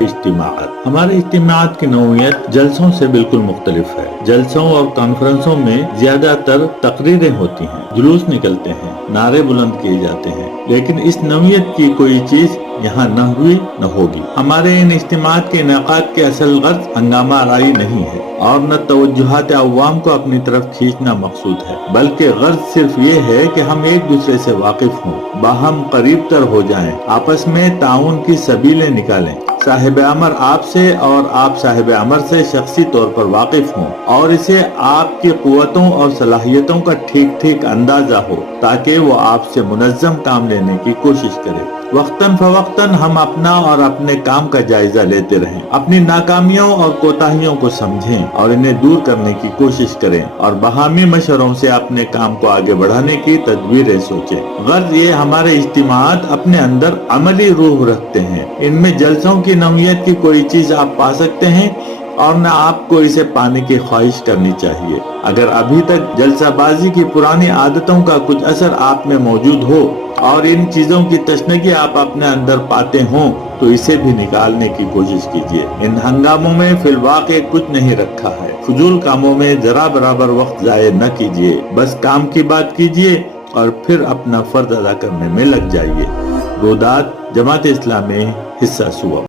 इज्तिमाअत। हमारे इज्तिमाअत की नौइयत जलसों से बिल्कुल मुख्तलिफ है। जलसों और कॉन्फ्रेंसों में ज्यादातर तकरीरें होती हैं, जुलूस निकलते हैं, नारे बुलंद किए जाते हैं, लेकिन इस नौइयत की कोई चीज यहाँ न हुई न होगी। हमारे इन इज्तिमाअत के इनेकाद के असल गर्ज हंगामा आराई नहीं है और न तवज्जुहात अवाम को अपनी तरफ खींचना मकसूद है, बल्कि गर्ज सिर्फ ये है कि हम एक दूसरे से वाकिफ हों, बाहम करीब तर हो जाएं, आपस में ताउन की सबीलें निकालें, साहिब अमर आपसे और आप साहिब अमर से शख्सी तौर पर वाकिफ हों और इसे आपकी कुव्वतों और सलाहियतों का ठीक ठीक अंदाजा हो ताकि वो आपसे मुनज़्ज़म काम लेने की कोशिश करे। वक्तन फवक्तन हम अपना और अपने काम का जायजा लेते रहें, अपनी नाकामियों और कोताहियों को समझें और इन्हें दूर करने की कोशिश करें और बहामी मशवरों से अपने काम को आगे बढ़ाने की तदबीरें सोचें। गर्ज ये हमारे इज्तिमाअत अपने अंदर अमली रूह रखते हैं। इनमें जलसों की नौइयत की कोई चीज आप पा सकते हैं और न आपको इसे पाने की ख्वाहिश करनी चाहिए। अगर अभी तक जलसाबाजी की पुरानी आदतों का कुछ असर आप में मौजूद हो और इन चीजों की तशनगी आप अपने अंदर पाते हो तो इसे भी निकालने की कोशिश कीजिए। इन हंगामों में फिलवाक़े कुछ नहीं रखा है। फजूल कामों में जरा बराबर वक्त जाये न कीजिए, बस काम की बात कीजिए और फिर अपना फर्ज अदा करने में लग जाइए। रोदात जमात इस्लामी हिस्सा सुवा।